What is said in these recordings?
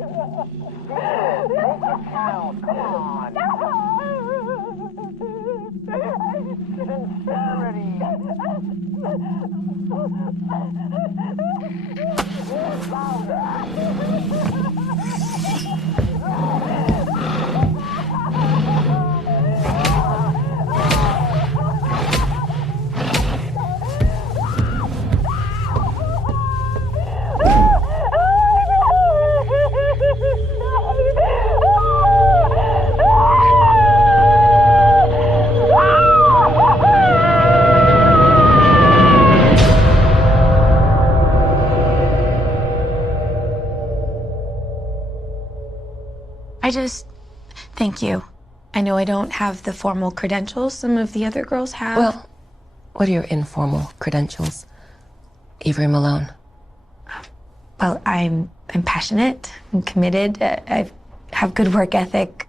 Now, come on. Sincerity. Thank you. I know I don't have the formal credentials some of the other girls have. Well, what are your informal credentials, Avery Malone? Well, I'm passionate, I'm committed, I have good work ethic.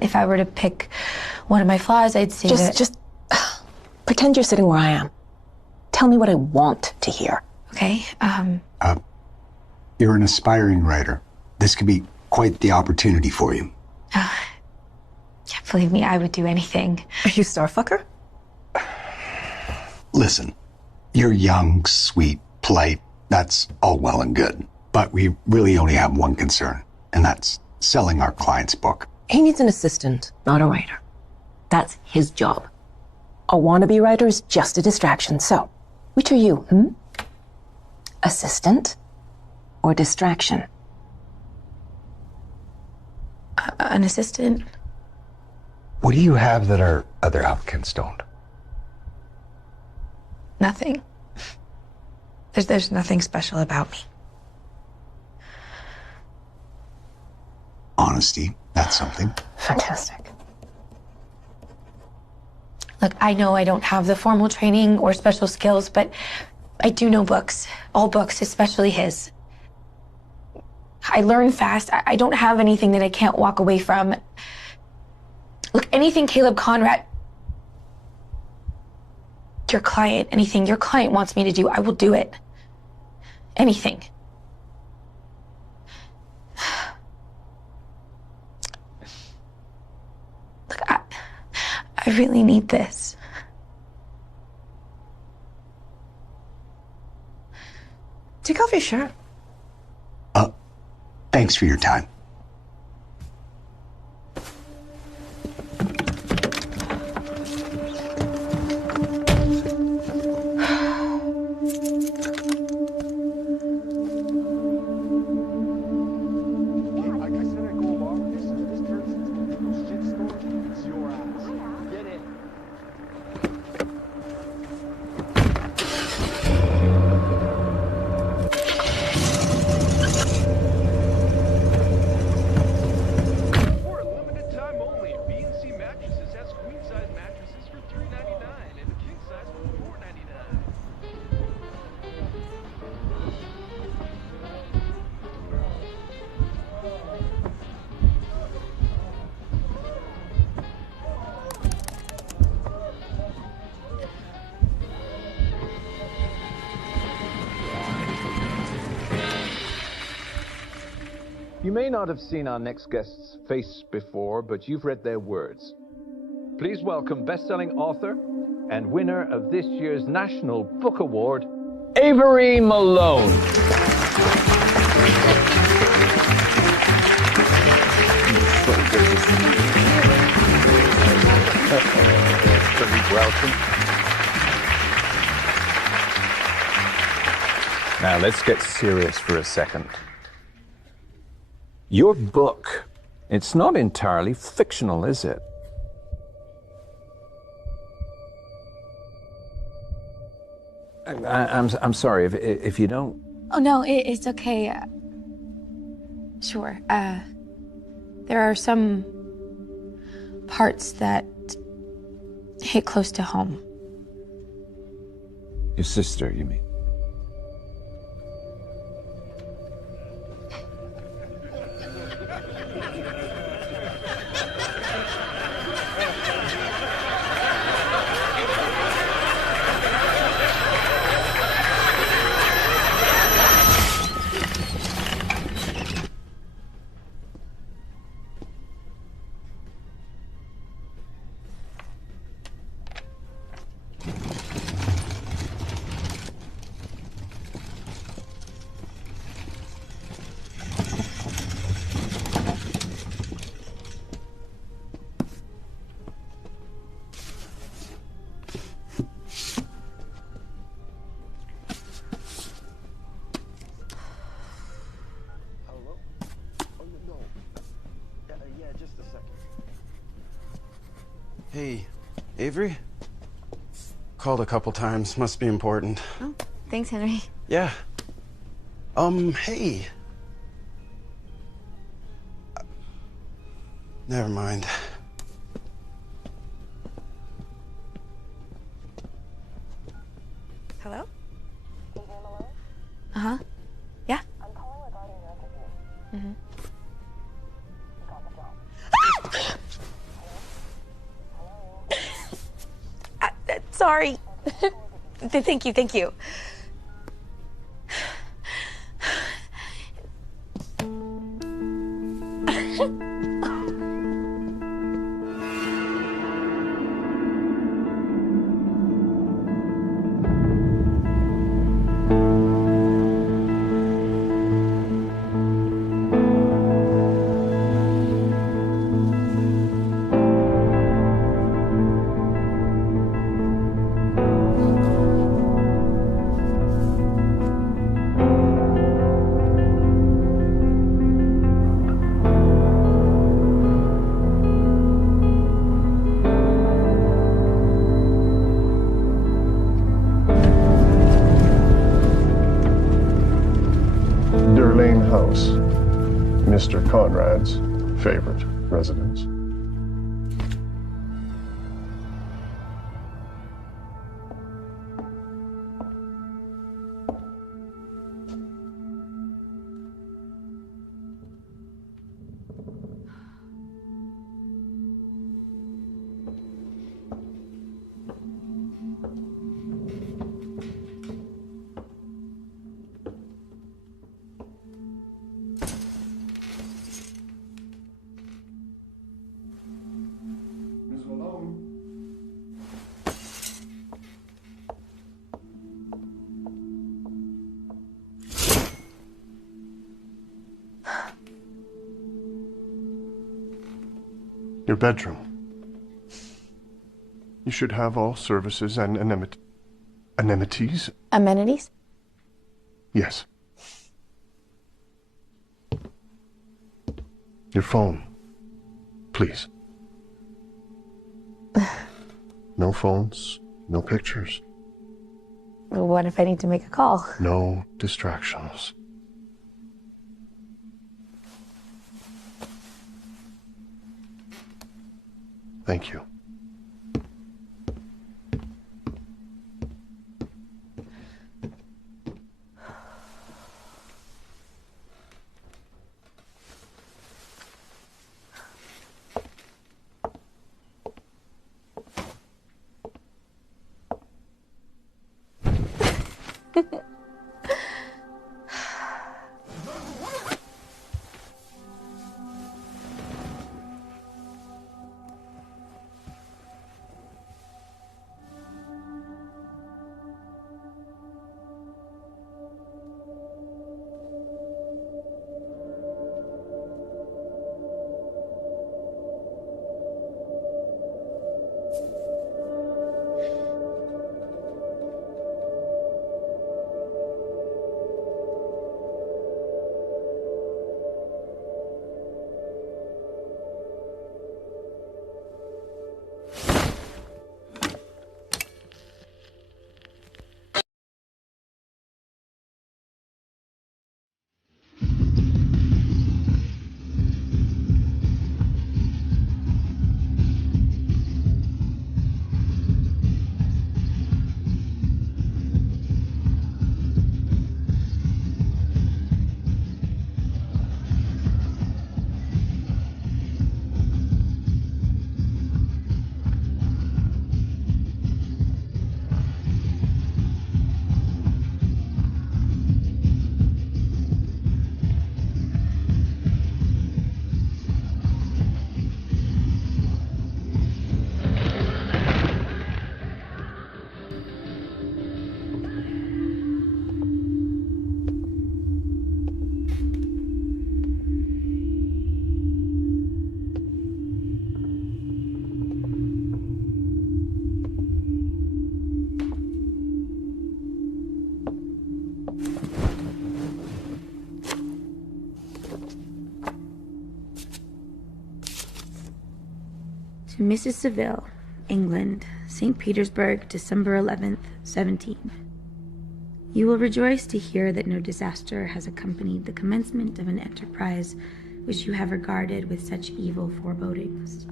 If I were to pick one of my flaws, I'd say Just pretend you're sitting where I am. Tell me what I want to hear. Okay, You're an aspiring writer. This could be quite the opportunity for you. Yeah, believe me, I would do anything. Are you Starfucker? Listen, you're young, sweet, polite. That's all well and good. But we really only have one concern, and that's selling our client's book. He needs an assistant, not a writer. That's his job. A wannabe writer is just a distraction. So, which are you, Assistant or distraction? An assistant. What do you have that our other applicants don't? Nothing. There's nothing special about me. Honesty, that's something. Fantastic. Look, I know I don't have the formal training or special skills, but I do know books. All books, especially his. I learn fast. I don't have anything that I can't walk away from. Look, anything Caleb Conrad, anything your client wants me to do, I will do it. Anything. Look, I really need this. Take off your shirt. Thanks for your time. You may not have seen our next guest's face before, but you've read their words. Please welcome best-selling author and winner of this year's National Book Award, Avery Malone. Welcome. Now let's get serious for a second. Your book, it's not entirely fictional, is it? I'm sorry if you don't. Oh, no, it's okay. Sure. There are some parts that hit close to home. Your sister, you mean? Hey, Avery? Called a couple times. Must be important. Oh, thanks, Henry. Yeah. Hey. Never mind. Hello? Uh-huh. Yeah. I'm calling regarding your interview. Mm-hmm. Sorry. Thank you. Lane House, Mr. Conrad's favorite residence. Your bedroom. You should have all services and amenities. Amenities? Yes. Your phone, please. No phones, no pictures, What if I need to make a call? no distractions. Thank you. To Mrs. Seville. England, St. Petersburg, December 11th, 17. You will rejoice to hear that no disaster has accompanied the commencement of an enterprise which you have regarded with such evil forebodings.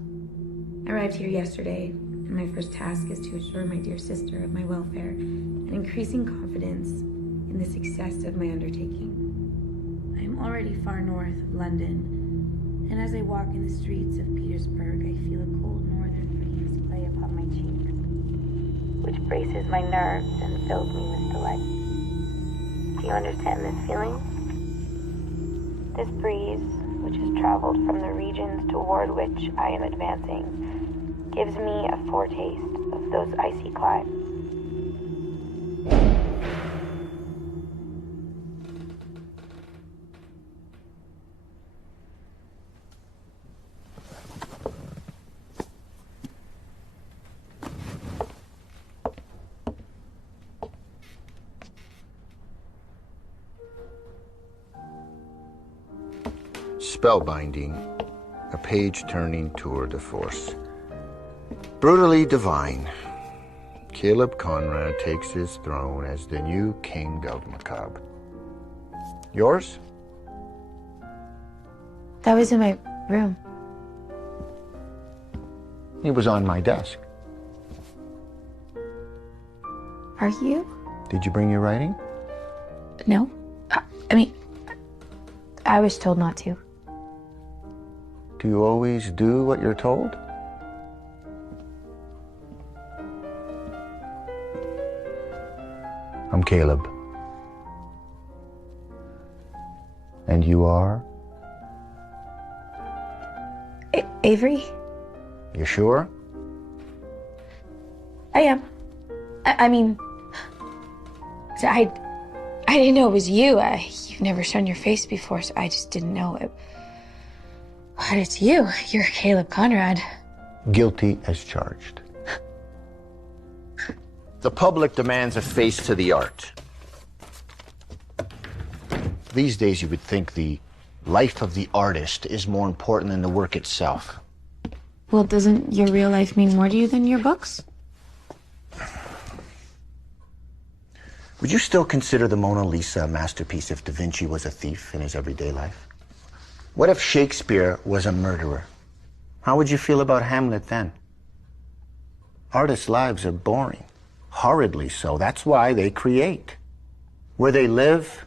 I arrived here yesterday, and my first task is to assure my dear sister of my welfare and increasing confidence in the success of my undertaking. I am already far north of London, and as I walk in the streets of Petersburg, I feel a cold northern breeze play upon my cheeks, which braces my nerves and fills me with delight. Do you understand this feeling? This breeze, which has traveled from the regions toward which I am advancing, gives me a foretaste of those icy climes. Spellbinding, a page-turning tour de force. Brutally divine, Caleb Conrad takes his throne as the new king of Macabre. Yours? That was in my room. It was on my desk. Are you? Did you bring your writing? No. I mean, I was told not to. Do you always do what you're told? I'm Caleb. And you are? Avery? You sure? I am. I mean, I didn't know it was you. You've never shown your face before, so I just didn't know it. But it's you. You're Caleb Conrad. Guilty as charged. The public demands a face to the art. These days you would think the life of the artist is more important than the work itself. Well, doesn't your real life mean more to you than your books? Would you still consider the Mona Lisa a masterpiece if Da Vinci was a thief in his everyday life? What if Shakespeare was a murderer? How would you feel about Hamlet then? Artists' lives are boring, horridly so. That's why they create. Where they live,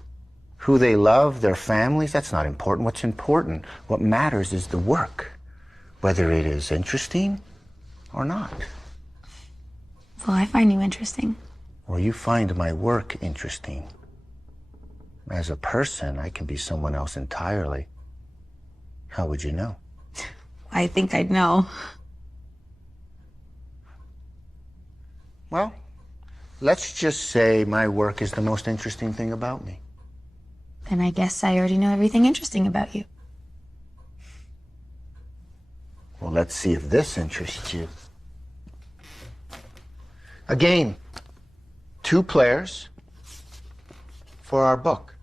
who they love, their families, that's not important. What's important, what matters is the work, whether it is interesting or not. Well, I find you interesting. Or you find my work interesting. As a person, I can be someone else entirely. How would you know? I think I'd know. Well, let's just say my work is the most interesting thing about me. Then I guess I already know everything interesting about you. Well, let's see if this interests you. A game. 2 players for our book.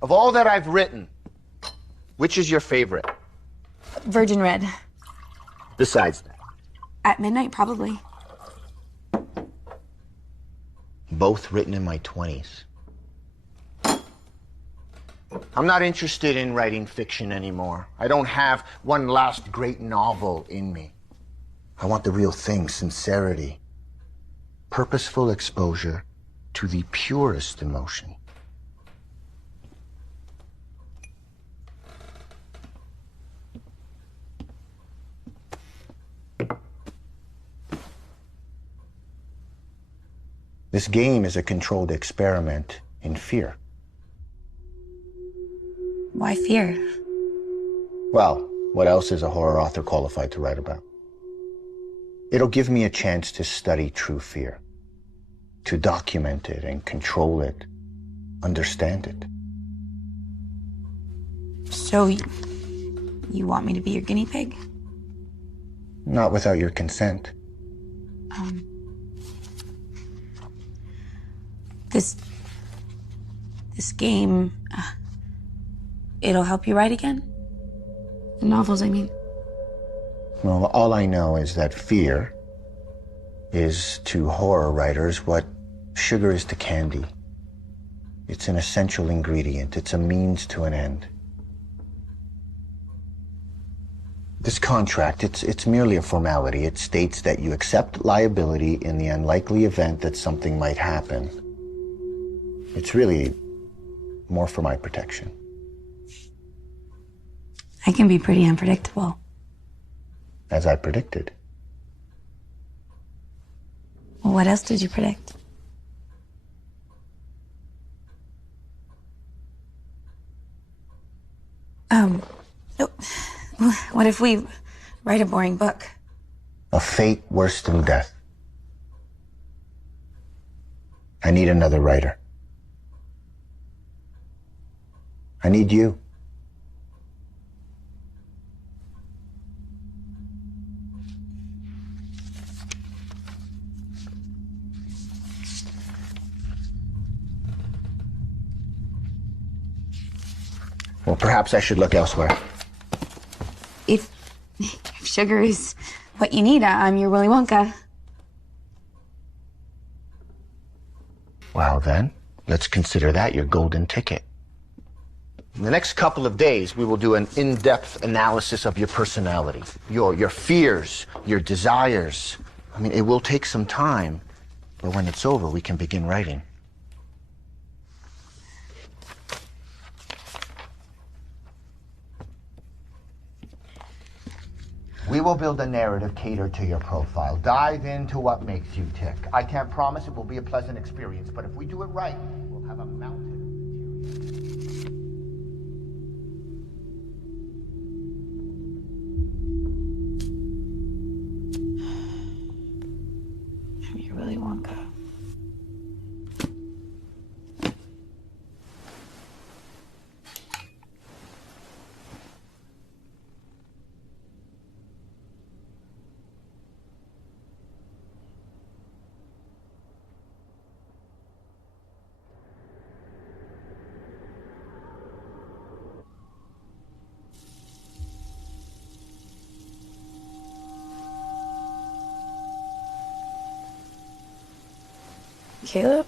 Of all that I've written, which is your favorite? Virgin Red. Besides that? At midnight, probably. Both written in my 20s. I'm not interested in writing fiction anymore. I don't have one last great novel in me. I want the real thing, sincerity. Purposeful exposure to the purest emotion. This game is a controlled experiment in fear. Why fear? Well, what else is a horror author qualified to write about? It'll give me a chance to study true fear, to document it and control it, understand it. So, you want me to be your guinea pig? Not without your consent. This game, it'll help you write again? The novels, I mean. Well, all I know is that fear is to horror writers what sugar is to candy. It's an essential ingredient. It's a means to an end. This contract, it's merely a formality. It states that you accept liability in the unlikely event that something might happen. It's really more for my protection. I can be pretty unpredictable. As I predicted. Well, what else did you predict? What if we write a boring book? A fate worse than death. I need another writer. I need you. Well, perhaps I should look elsewhere. If sugar is what you need, I'm your Willy Wonka. Well, then, let's consider that your golden ticket. In the next couple of days, we will do an in-depth analysis of your personality, your fears, your desires. I mean, it will take some time, but when it's over, we can begin writing. We will build a narrative catered to your profile. Dive into what makes you tick. I can't promise it will be a pleasant experience, but if we do it right, we'll have a mountain of material. I'm your Willy Wonka. Caleb?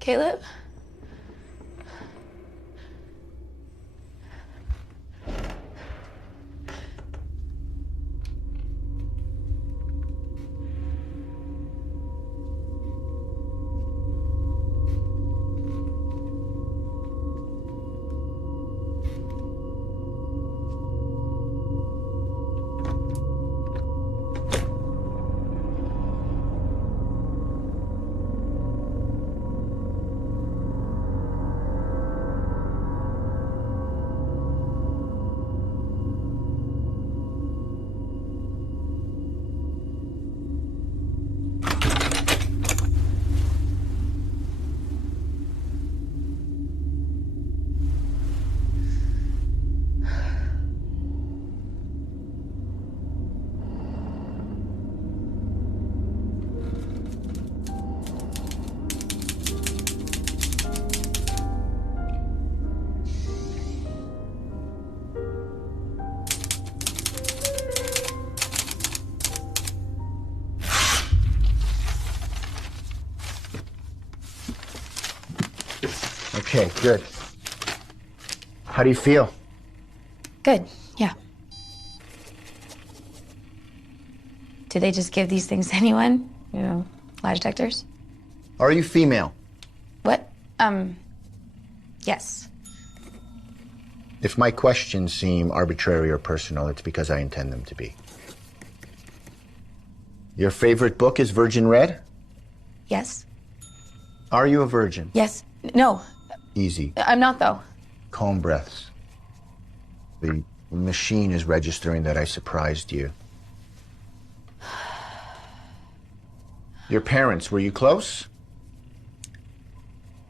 Caleb? Okay, good. How do you feel? Good, yeah. Do they just give these things to anyone? You know, lie detectors? Are you female? What? Yes. If my questions seem arbitrary or personal, it's because I intend them to be. Your favorite book is Virgin Red? Yes. Are you a virgin? Yes. No. Easy. I'm not, though. Calm breaths. The machine is registering that I surprised you. Your parents, were you close?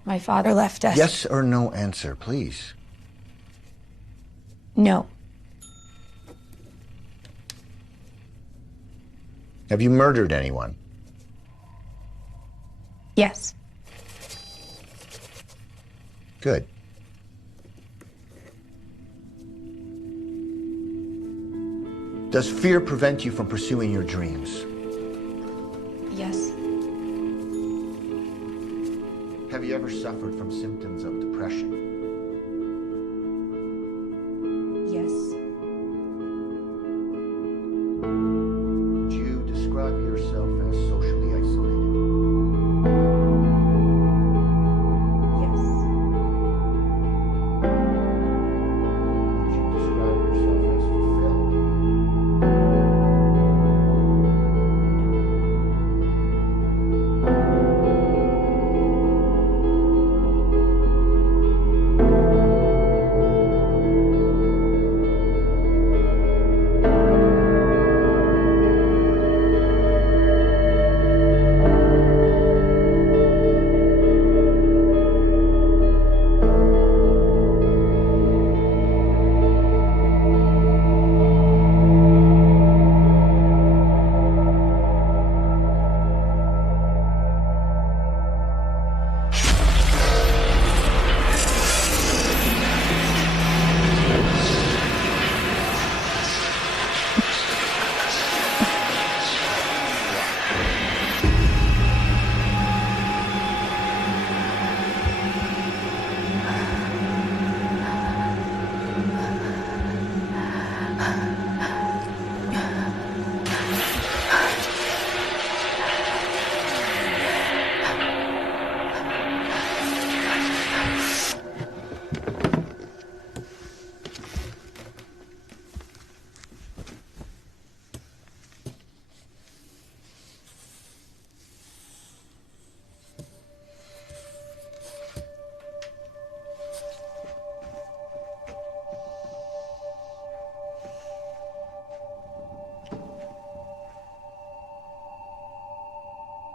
My father left us. Yes or no answer, please. No. Have you murdered anyone? Yes. Good. Does fear prevent you from pursuing your dreams? Yes. Have you ever suffered from symptoms of depression? Yes. Would you describe yourself as socially isolated? Yes. Would you describe yourself as fulfilled?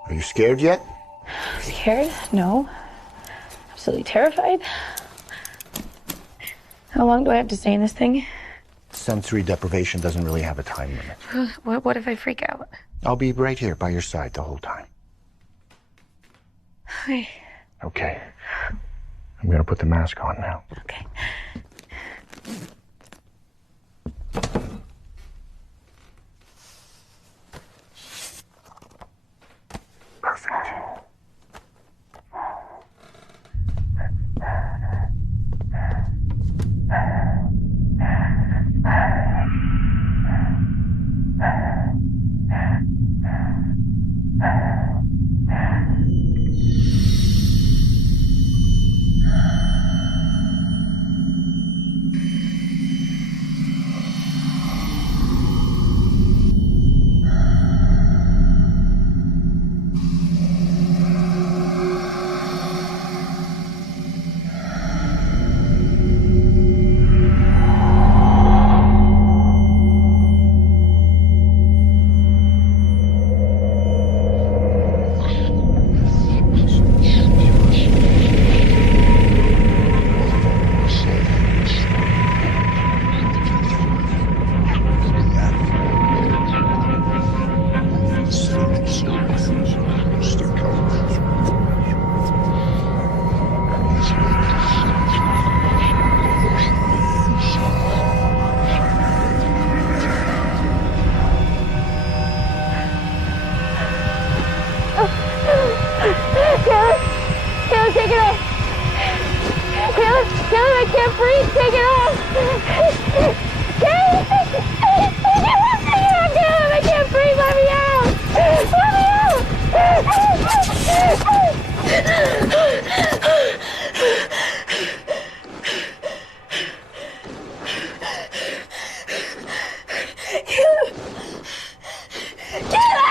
Are you scared yet? Scared? No. Absolutely terrified. How long do I have to stay in this thing? Sensory deprivation doesn't really have a time limit. What if I freak out? I'll be right here by your side the whole time. Okay. Okay. I'm gonna put the mask on now. Okay. Perfect. can't breathe. Take it off. Take it off. I can't breathe. Let me out. Let me out. Get up!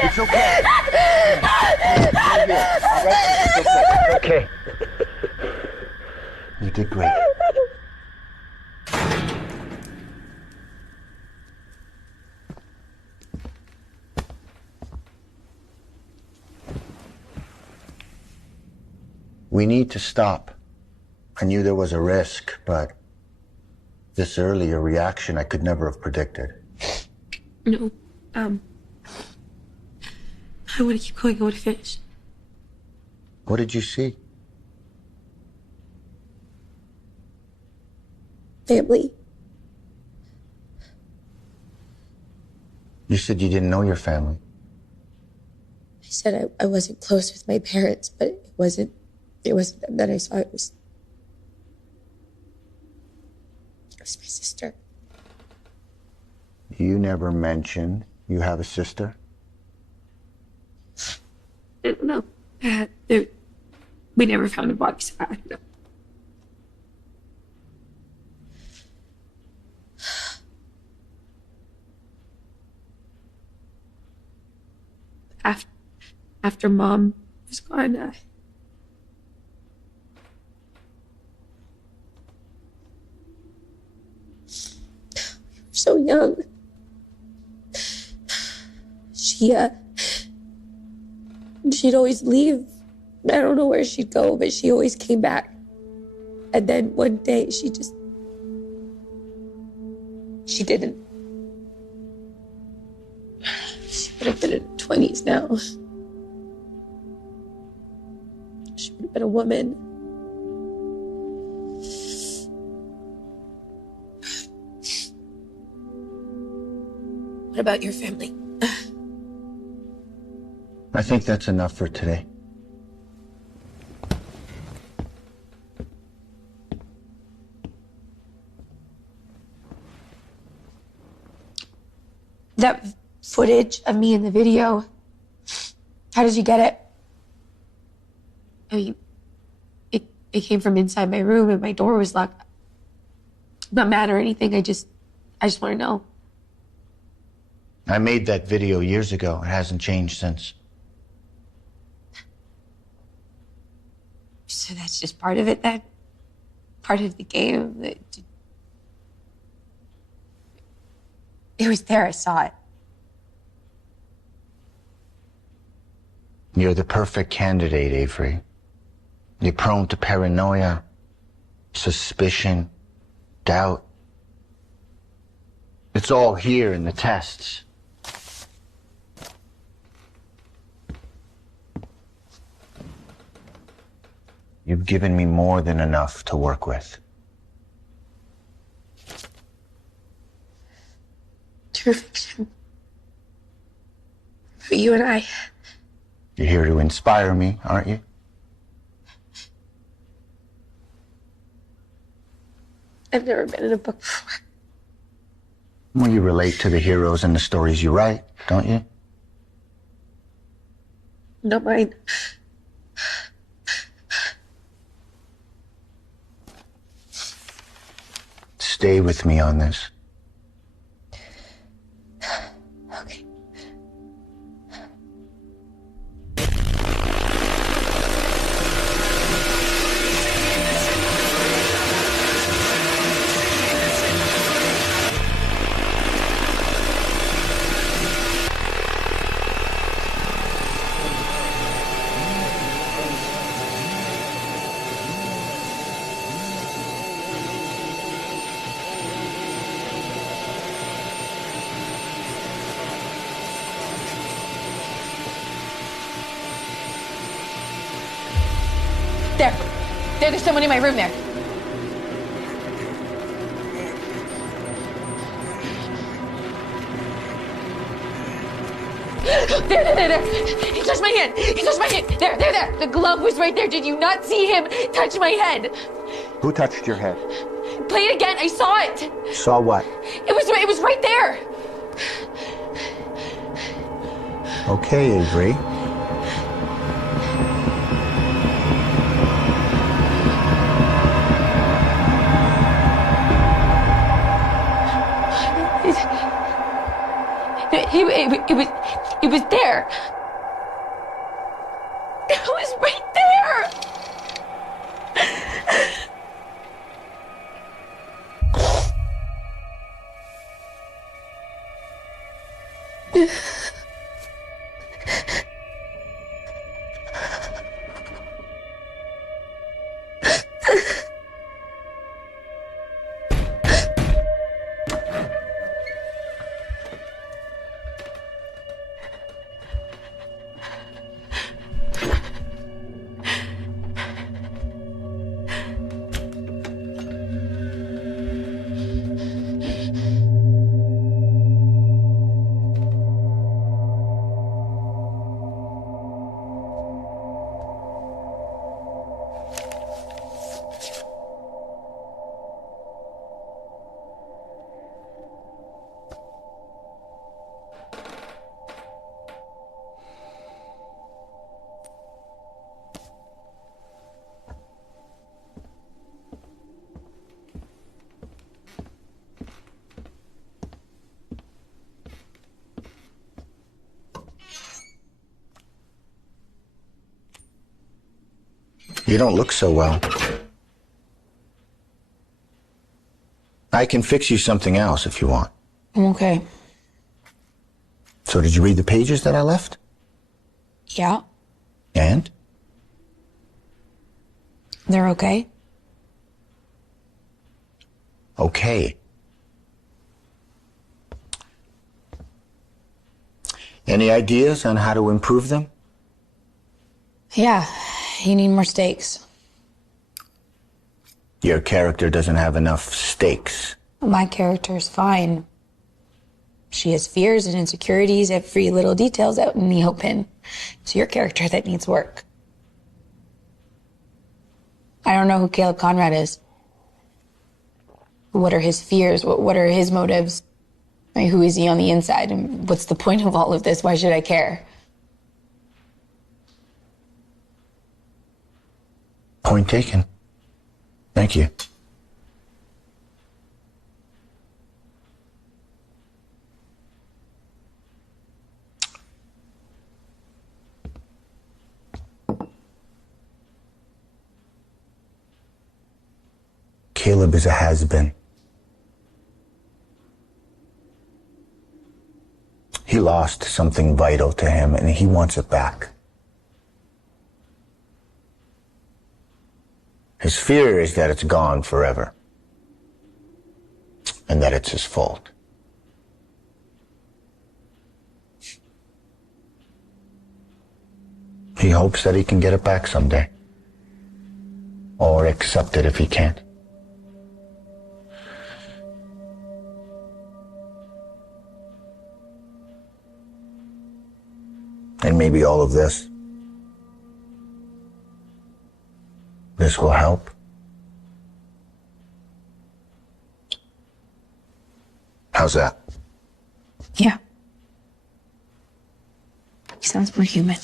It's okay. It's okay. You did great. We need to stop. I knew there was a risk, but this early a reaction I could never have predicted. No, I want to keep going. I want to finish. What did you see? Family. You said you didn't know your family. I said I wasn't close with my parents, but it wasn't them that I saw. It was my sister. You never mentioned you have a sister? I don't know. We never found a body, so I don't know. After Mom was gone, we were so young. She'd always leave. I don't know where she'd go, but she always came back. And then one day she didn't. She would have been in her 20s now. but a woman. What about your family? I think that's enough for today. That footage of me in the video, how did you get it? I mean, it came from inside my room and my door was locked. Not mad or anything, I just want to know. I made that video years ago. It hasn't changed since. So that's just part of it then? Part of the game? It was there, I saw it. You're the perfect candidate, Avery. You're prone to paranoia, suspicion, doubt. It's all here in the tests. You've given me more than enough to work with. True fiction. For you and I. You're here to inspire me, aren't you? I've never been in a book before. Well, you relate to the heroes and the stories you write, don't you? Not mine. Stay with me on this. Okay. There's someone in my room there. There. He touched my hand. There. The glove was right there. Did you not see him touch my head? Who touched your head? Play it again. I saw it. Saw what? It was right there. Okay, Avery. It was there. It was right there. You don't look so well. I can fix you something else if you want. I'm okay. So did you read the pages that I left? Yeah, And? they're okay. Okay. Any ideas on how to improve them? Yeah, You need more stakes. Your character doesn't have enough stakes. My character's fine. She has fears and insecurities, every little detail's out in the open. It's your character that needs work. I don't know who Caleb Conrad is. What are his fears? What are his motives? Like, who is he on the inside? And what's the point of all of this? Why should I care? Point taken. Thank you. Caleb is a has-been. He lost something vital to him, and he wants it back. His fear is that it's gone forever, and that it's his fault. He hopes that he can get it back someday, or accept it if he can't. And maybe all of this will help. How's that? Yeah. He sounds more human.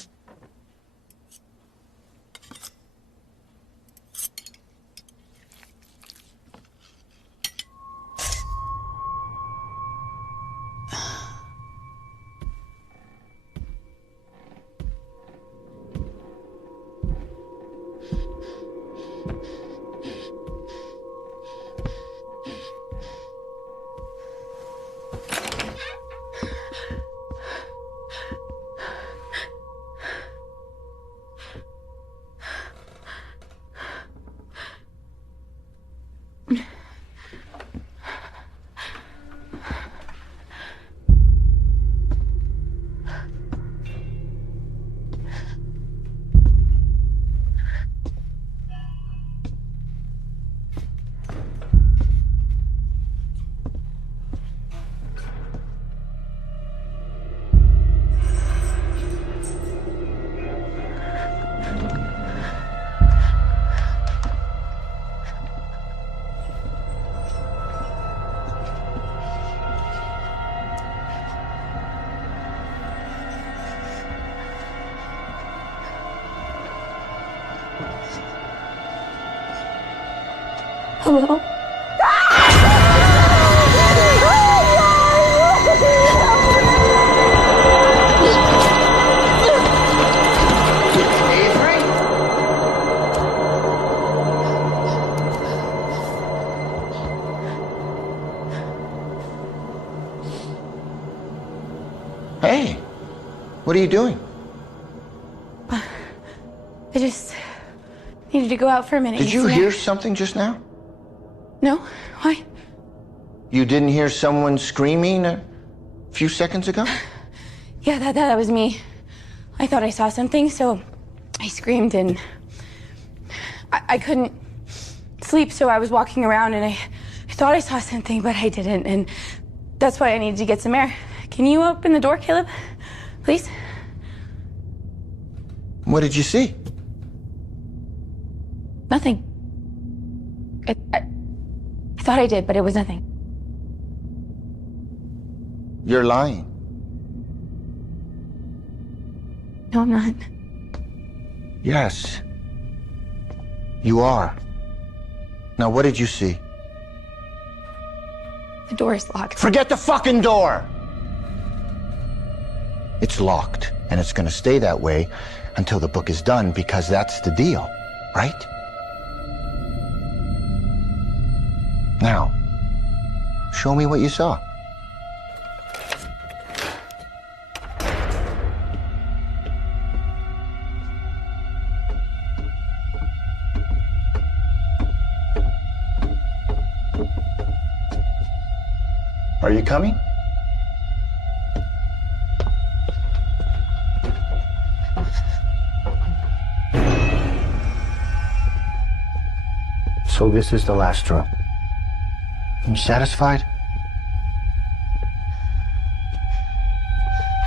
Hello? Hey, what are you doing? I just needed to go out for a minute. Did you hear something just now? No? Why? You didn't hear someone screaming a few seconds ago? Yeah, that was me. I thought I saw something, so I screamed and I couldn't sleep, so I was walking around and I thought I saw something, but I didn't, and that's why I needed to get some air. Can you open the door, Caleb? Please? What did you see? Nothing. I thought I did, but it was nothing. You're lying. No, I'm not. Yes. You are. Now, what did you see? The door is locked. Forget the fucking door! It's locked, and it's gonna stay that way until the book is done, because that's the deal, right? Now, show me what you saw. Are you coming? this is the last room. You satisfied?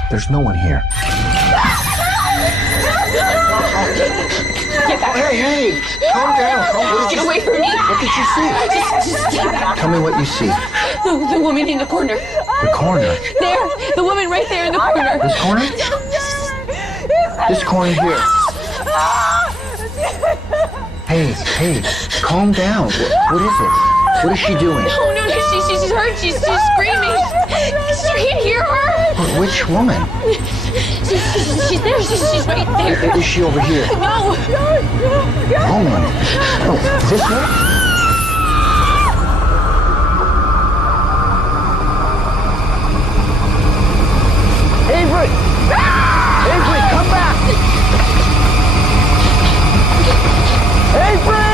There's no one here. Get back. Hey, calm down. Get away from me. What did you see? Just get back. Tell me what you see. The woman in the corner. The corner? There. The woman right there in the corner. This corner? This corner here. Hey, calm down. What is it? What is she doing? No, she's hurt. She's screaming. You can't hear her. Which woman? She's there. She's right there. Is she over here? No. Woman. Oh, this one? Avery! Avery, come back! Avery!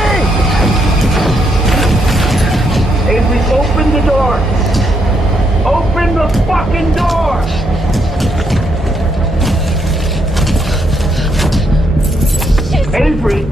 Avery, open the door! Open the fucking door! Avery!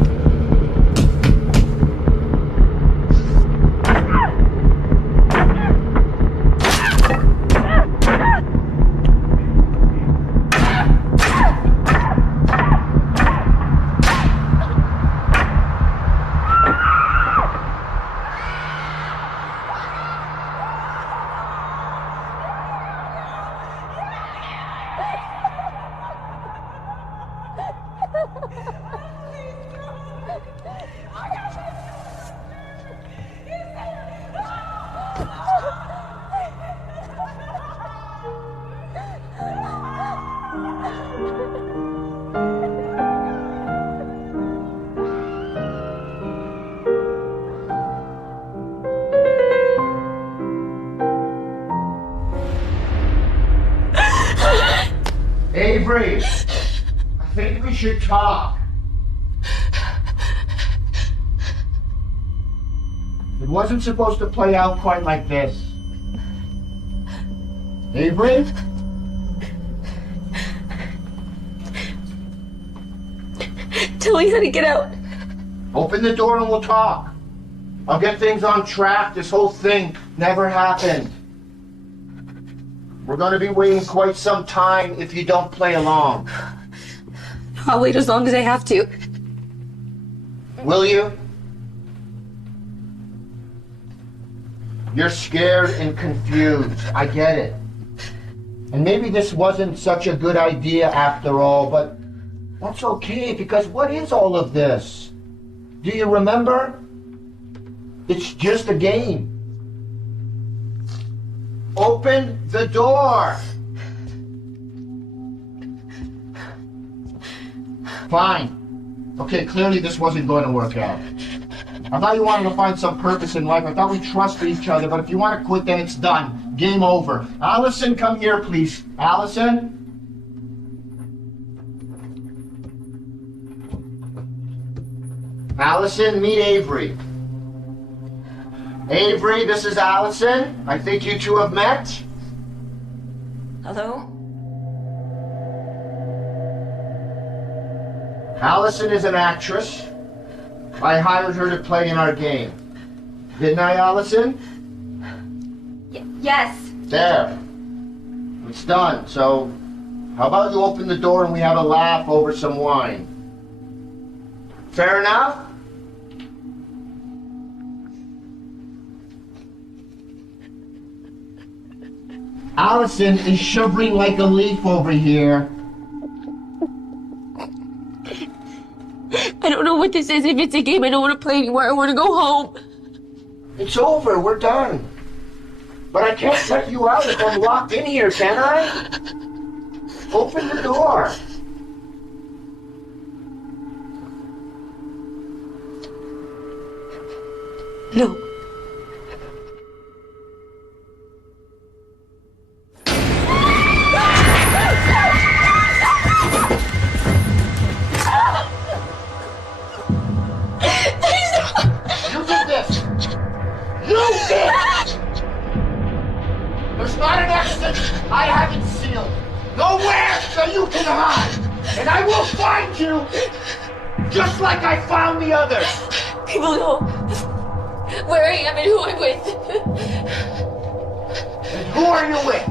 Avery, I think we should talk. It wasn't supposed to play out quite like this. Avery? Tell me how to get out. Open the door and we'll talk. I'll get things on track. This whole thing never happened. We're going to be waiting quite some time if you don't play along. I'll wait as long as I have to. Will you? You're scared and confused. I get it. And maybe this wasn't such a good idea after all, but that's okay, because what is all of this? Do you remember? It's just a game. Open the door. Fine. Okay, clearly this wasn't going to work out. I thought you wanted to find some purpose in life. I thought we trusted each other, but if you want to quit, then it's done. Game over. Allison, come here, please. Allison? Allison, meet Avery. Avery, this is Allison. I think you two have met. Hello? Allison is an actress. I hired her to play in our game. Didn't I, Allison? Yes. There. It's done. So, how about you open the door and we have a laugh over some wine? Fair enough? Allison is shivering like a leaf over here. I don't know what this is. If it's a game, I don't want to play anymore. I want to go home. It's over. We're done. But I can't let you out if I'm locked in here, can I? Open the door. No. You did this! You did! There's not an exit I haven't sealed. Nowhere that you can hide. And I will find you just like I found the others. People know. where I am and who I'm with. And who are you with?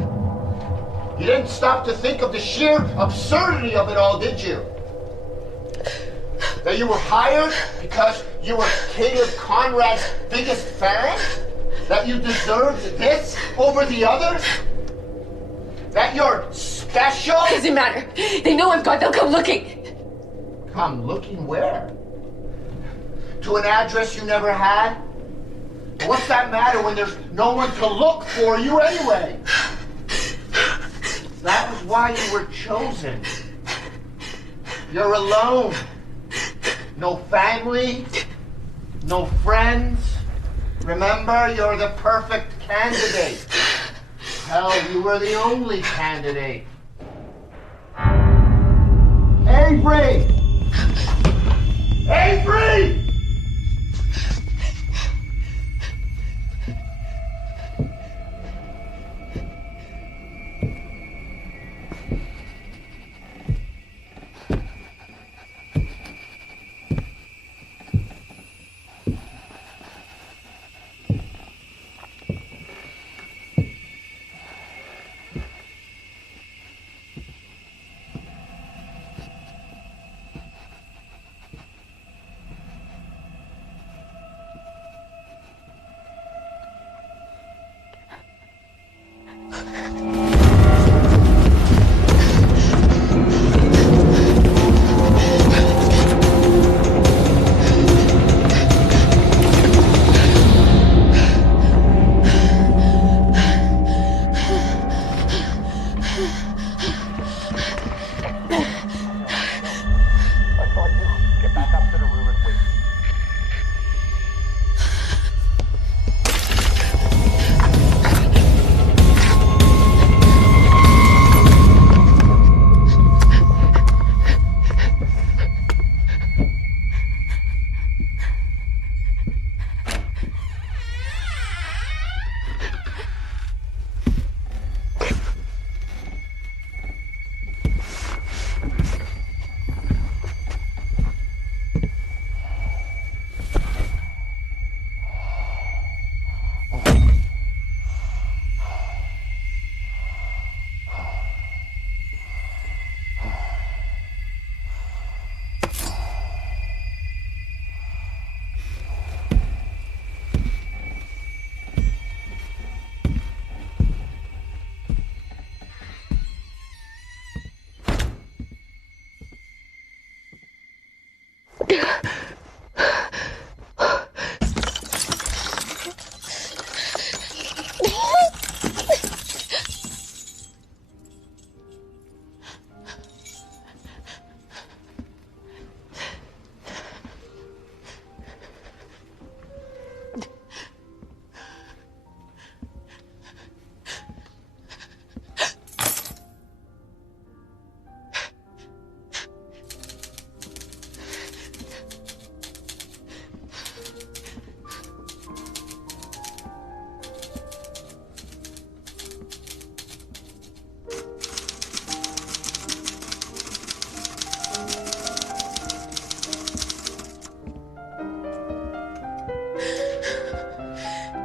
You didn't stop to think of the sheer absurdity of it all, did you? That you were hired because you were Caleb Conrad's biggest fan? That you deserved this over the others? That you're special? Doesn't matter. They know I've got. They'll come looking. Come looking where? To an address you never had? What's that matter when there's no one to look for you anyway? That was why you were chosen. You're alone. No family, no friends. Remember, you're the perfect candidate. Hell, you were the only candidate. Avery! Avery!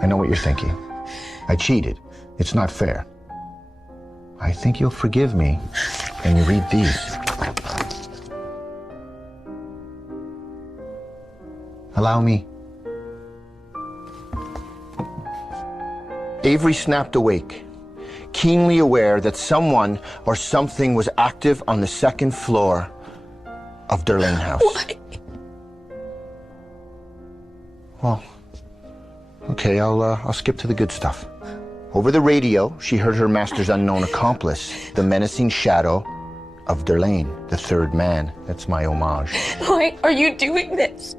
I know what you're thinking. I cheated. It's not fair. I think you'll forgive me when you read these. Allow me. Avery snapped awake, keenly aware that someone or something was active on the second floor of Derlane House. Why? Well, okay, I'll skip to the good stuff. Over the radio, she heard her master's unknown accomplice, the menacing shadow of Derlane, the third man. That's my homage. Why are you doing this?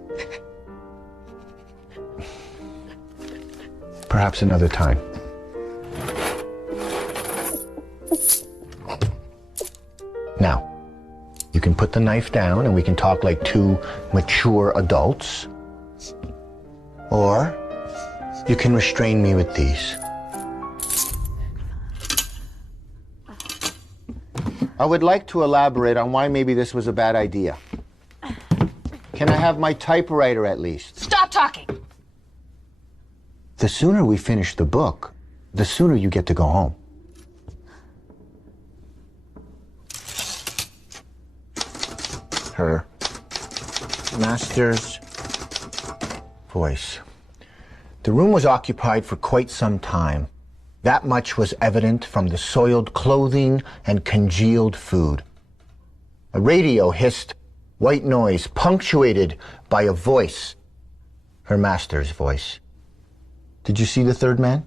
Perhaps another time. Now, you can put the knife down and we can talk like two mature adults. Or you can restrain me with these. I would like to elaborate on why maybe this was a bad idea. Can I have my typewriter at least? Stop talking. The sooner we finish the book, the sooner you get to go home. Her master's voice. The room was occupied for quite some time. That much was evident from the soiled clothing and congealed food. A radio hissed white noise, punctuated by a voice. Her master's voice. Did you see the third man?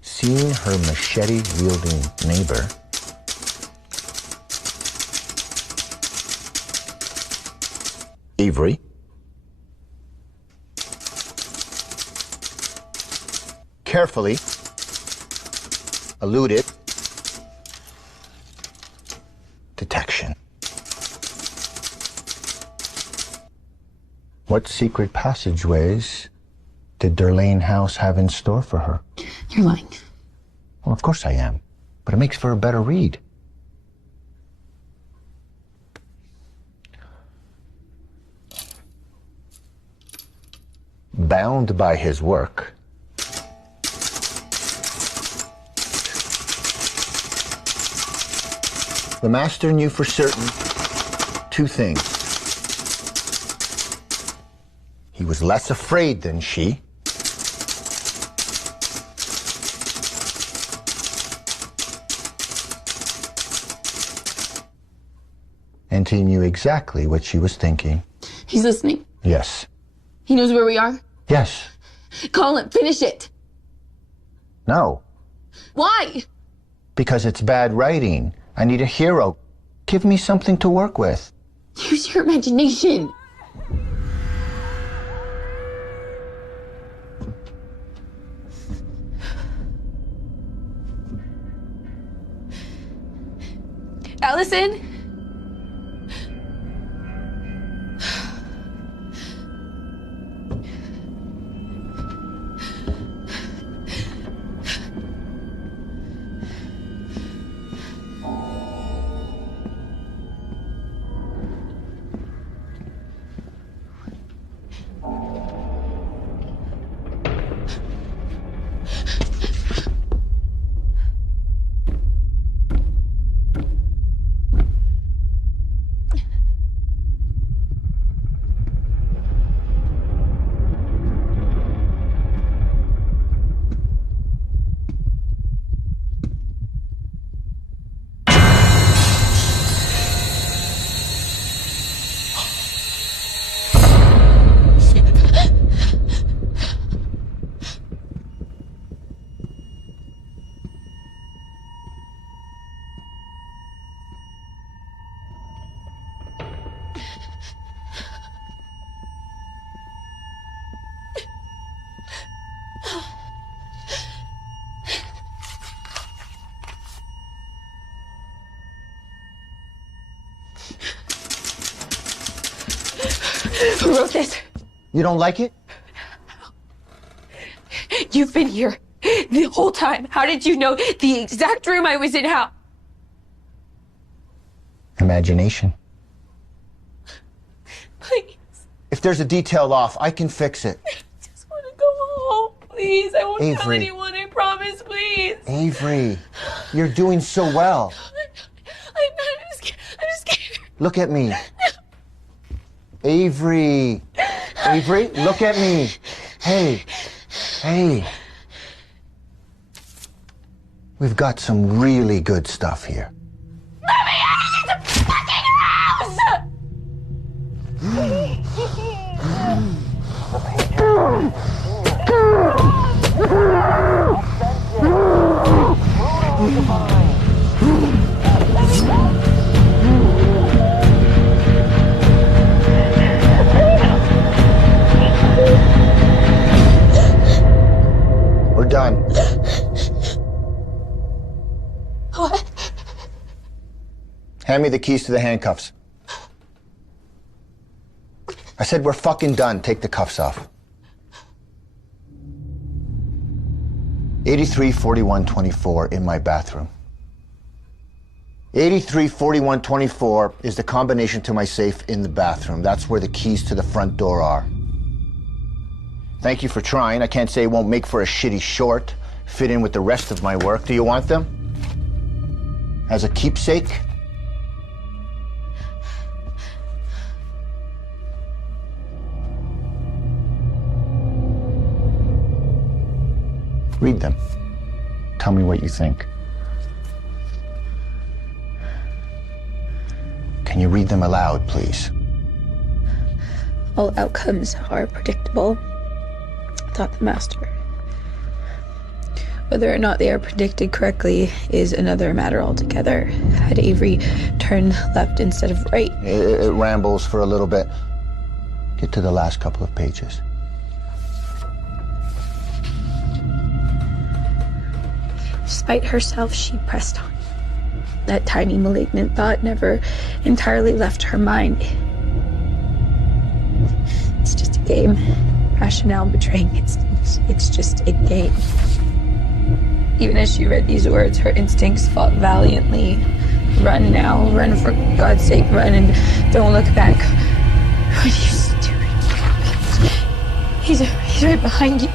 Seeing her machete-wielding neighbor, Avery, carefully eluded detection. What secret passageways did Derlane House have in store for her? You're lying. Well, of course I am, but it makes for a better read. Bound by his work, the master knew for certain two things. He was less afraid than she, and he knew exactly what she was thinking. He's listening. Yes. He knows where we are. Yes. Call him. Finish it. No. Why? Because it's bad writing. I need a hero. Give me something to work with. Use your imagination. Allison? Who wrote this? You don't like it? You've been here the whole time. How did you know the exact room I was in? How? Imagination. Please. If there's a detail off, I can fix it. I just want to go home, please. I won't tell Avery. anyone, I promise, please. Avery, you're doing so well. I'm scared. Look at me. Avery. Avery, look at me. Hey. We've got some really good stuff here. Let me out of this fucking house! We're done. What? Hand me the keys to the handcuffs. I said we're fucking done. Take the cuffs off. 834124 in my bathroom. 834124 is the combination to my safe in the bathroom. That's where the keys to the front door are. Thank you for trying. I can't say it won't make for a shitty short. Fit in with the rest of my work. Do you want them? As a keepsake? Read them. Tell me what you think. Can you read them aloud, please? All outcomes are predictable, thought the master. Whether or not they are predicted correctly is another matter altogether. Had Avery turned left instead of right? It rambles for a little bit. Get to the last couple of pages. Despite herself, she pressed on. That tiny malignant thought never entirely left her mind. It's just a game. Rationale betraying instincts. It's just a game. Even as she read these words, her instincts fought valiantly. Run now. Run, for God's sake, run, and don't look back. What are you stupid? He's right behind you.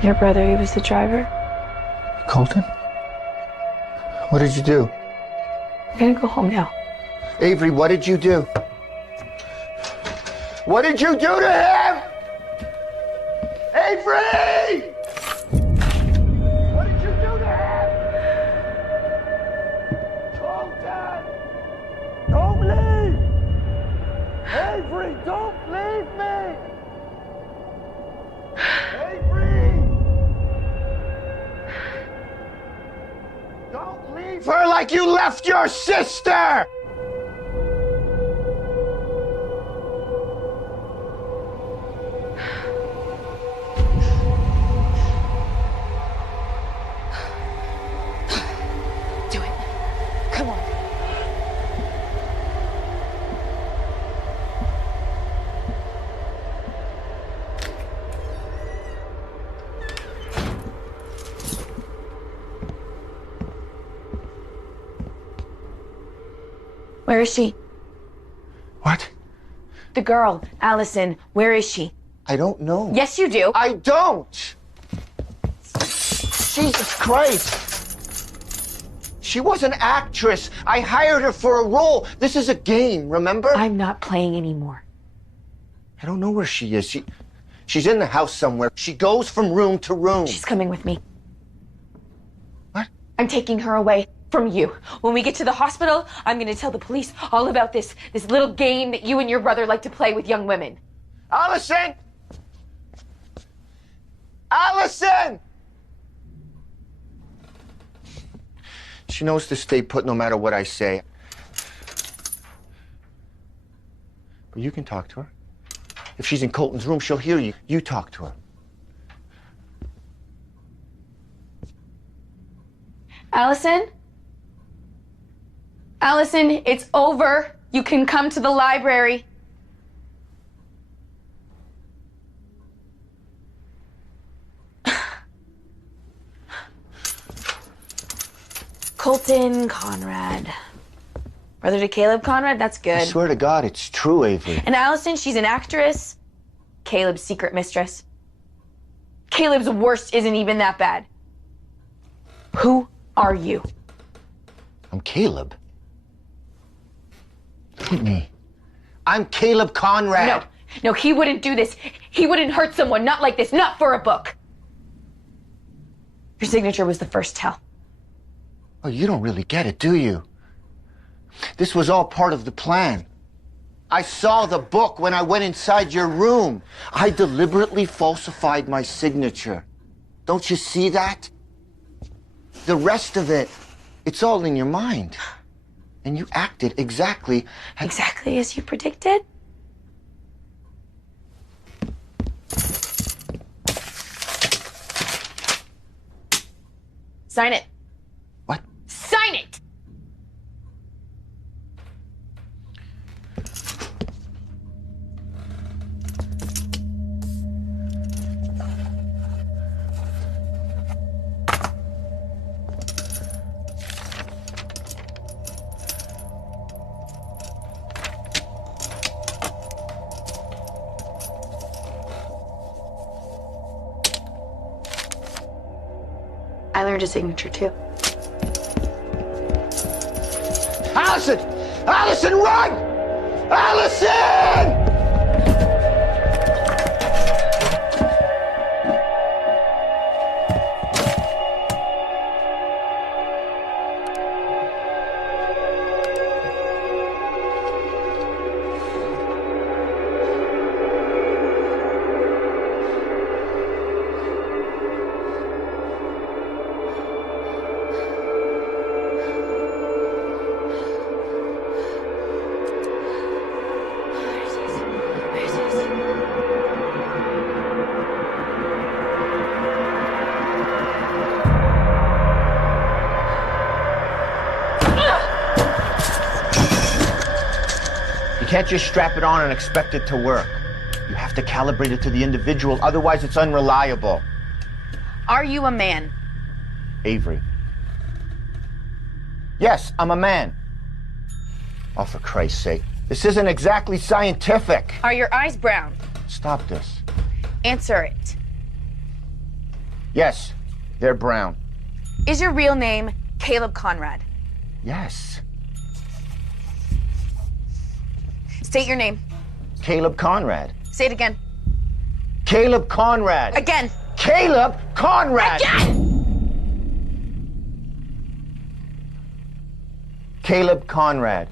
Your brother, he was the driver? Colton? What did you do? I'm gonna go home now. Avery, what did you do? What did you do to him? Avery! What did you do to him? Colton! Don't leave! Avery, don't leave me! Avery! Don't leave her like you left your sister! Do it. Come on. Where is she? What? The girl, Allison. Where is she? I don't know. Yes, you do. I don't! Jesus Christ! She was an actress. I hired her for a role. This is a game, remember? I'm not playing anymore. I don't know where she is. She's in the house somewhere. She goes from room to room. She's coming with me. What? I'm taking her away from you. When we get to the hospital, I'm going to tell the police all about this little game that you and your brother like to play with young women. Allison! Allison! She knows to stay put no matter what I say. But you can talk to her. If she's in Colton's room, she'll hear you. You talk to her. Allison? Allison, it's over. You can come to the library. Colton Conrad. Brother to Caleb Conrad? That's good. I swear to God, it's true, Avery. And Allison, she's an actress. Caleb's secret mistress. Caleb's worst isn't even that bad. Who are you? I'm Caleb. Look at me. I'm Caleb Conrad. No, he wouldn't do this. He wouldn't hurt someone, not like this, not for a book. Your signature was the first tell. Oh, you don't really get it, do you? This was all part of the plan. I saw the book when I went inside your room. I deliberately falsified my signature. Don't you see that? The rest of it, it's all in your mind. And you acted exactly as you predicted? Sign it. What? Sign it! I learned a signature too. Allison! Allison, run! Allison! You can't just strap it on and expect it to work. You have to calibrate it to the individual, otherwise it's unreliable. Are you a man? Avery. Yes, I'm a man. Oh, for Christ's sake. This isn't exactly scientific. Are your eyes brown? Stop this. Answer it. Yes, they're brown. Is your real name Caleb Conrad? Yes. State your name. Caleb Conrad. Say it again. Caleb Conrad. Again. Caleb Conrad. Again! Caleb Conrad.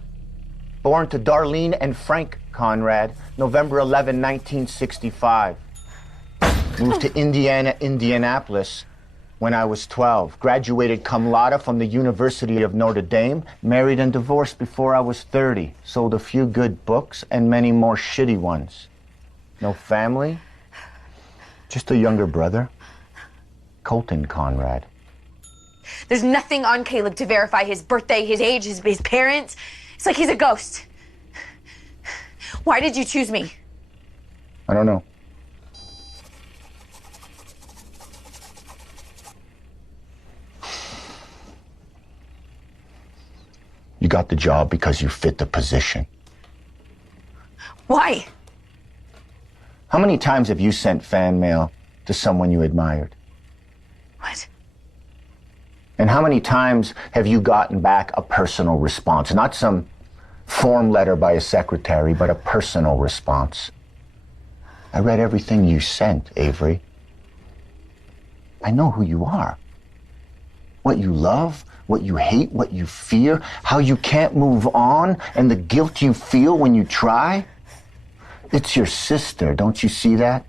Born to Darlene and Frank Conrad, November 11, 1965. Moved to Indianapolis when I was 12. Graduated cum laude from the University of Notre Dame. Married and divorced before I was 30. Sold a few good books and many more shitty ones. No family. Just a younger brother. Colton Conrad. There's nothing on Caleb to verify his birthday, his age, his parents. It's like he's a ghost. Why did you choose me? I don't know. You got the job because you fit the position. Why? How many times have you sent fan mail to someone you admired? What? And how many times have you gotten back a personal response? Not some form letter by a secretary, but a personal response. I read everything you sent, Avery. I know who you are. What you love, what you hate, what you fear, how you can't move on, and the guilt you feel when you try. It's your sister, don't you see that?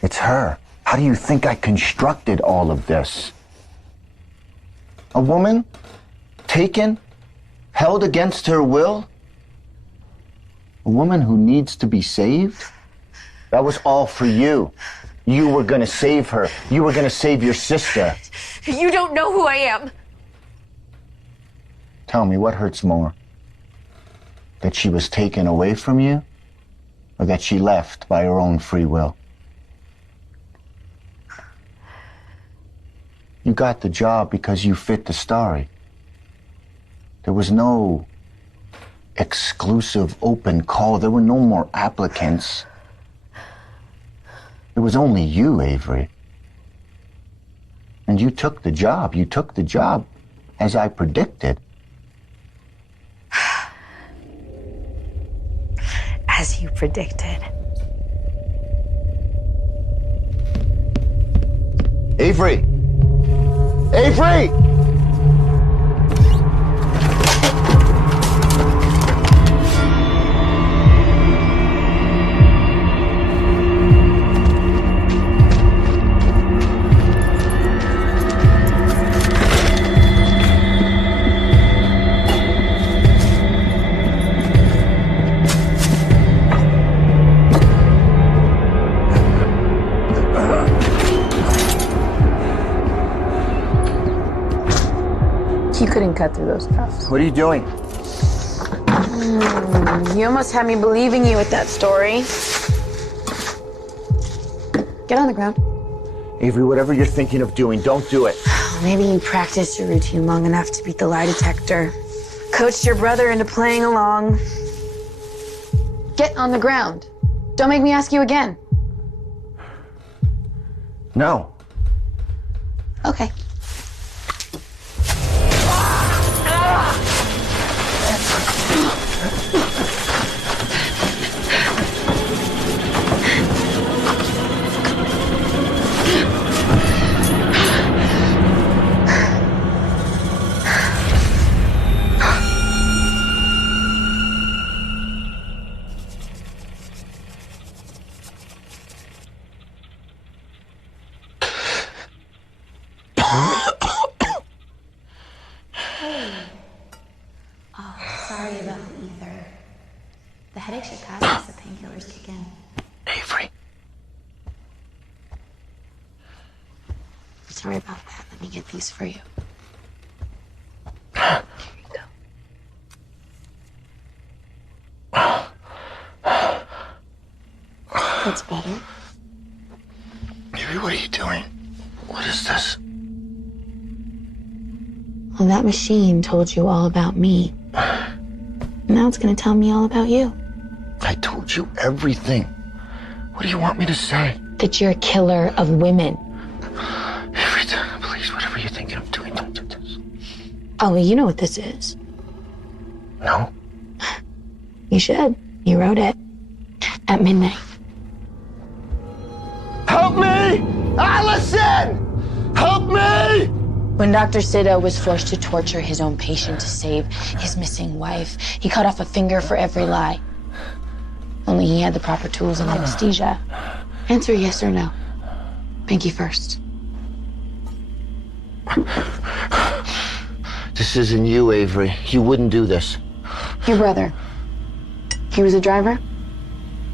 It's her. How do you think I constructed all of this? A woman taken, held against her will? A woman who needs to be saved? That was all for you. You were gonna save her. You were gonna save your sister. You don't know who I am. Tell me, what hurts more? That she was taken away from you, or that she left by her own free will? You got the job because you fit the story. There was no exclusive open call. There were no more applicants. It was only you, Avery. And you took the job. You took the job as I predicted. As you predicted. Avery! Avery! You couldn't cut through those cuffs. What are you doing? You almost had me believing you with that story. Get on the ground. Avery, whatever you're thinking of doing, don't do it. Maybe you practiced your routine long enough to beat the lie detector. Coached your brother into playing along. Get on the ground. Don't make me ask you again. No. Okay. Sorry about the ether. The headache should pass as the painkillers kick in. Avery. Sorry about that. Let me get these for you. Here you go. That's better. Avery, what are you doing? What is this? Well, that machine told you all about me. Now it's gonna tell me all about you. I told you everything. What do you want me to say? That you're a killer of women. Avery, please, whatever you're thinking of doing, don't do this. Oh, well, you know what this is. No? You should. You wrote it. At midnight. Help me! Allison! Help me! When Dr. Sido was forced to torture his own patient to save his missing wife, he cut off a finger for every lie. Only he had the proper tools and anesthesia. Answer yes or no. Pinky first. This isn't you, Avery. You wouldn't do this. Your brother. He was a driver?